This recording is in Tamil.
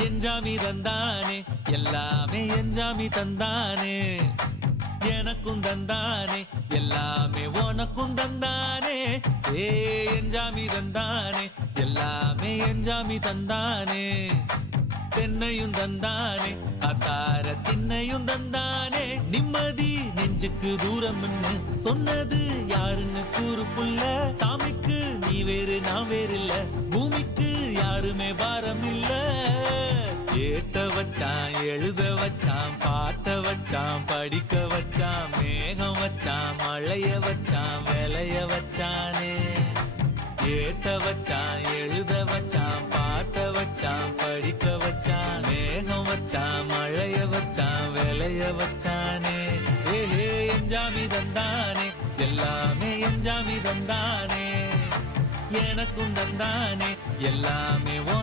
எஞ்சாமி தந்தானே எல்லாமே எஞ்சாமி தந்தானே எனக்கும் தந்தானே எல்லாமே உனக்கும் தந்தானே ஏ எஞ்சாமி தந்தானே எல்லாமே எஞ்சாமி தந்தானே தென்னையும் தந்தானே அத்தார திண்ணையும் தந்தானே நிம்மதி நெஞ்சுக்கு தூரம்னு சொன்னது யாருன்னு கூறு புள்ள சாமிக்கு நீ வேறு நான் வேறு இல்ல பூமிக்கு யாருமே பாரம் இல்ல ஏட்ட வச்சான் எழுத வச்சான் பாட்ட வச்சான் படிக்க வச்சான் மேகம் வச்சான் மழைய வச்சான் விளைய வச்சானே ஏட்ட வச்சான் எழுத வச்சான் பாட்ட வச்சான் படிக்க வச்சான் மேகம் வச்சான் மழைய வச்சான் விளைய வச்சானே ஏஹே எஞ்சாமி தந்தானே எல்லாமே எஞ்சாமி தந்தானே எனக்கும் தந்தானே எல்லாமே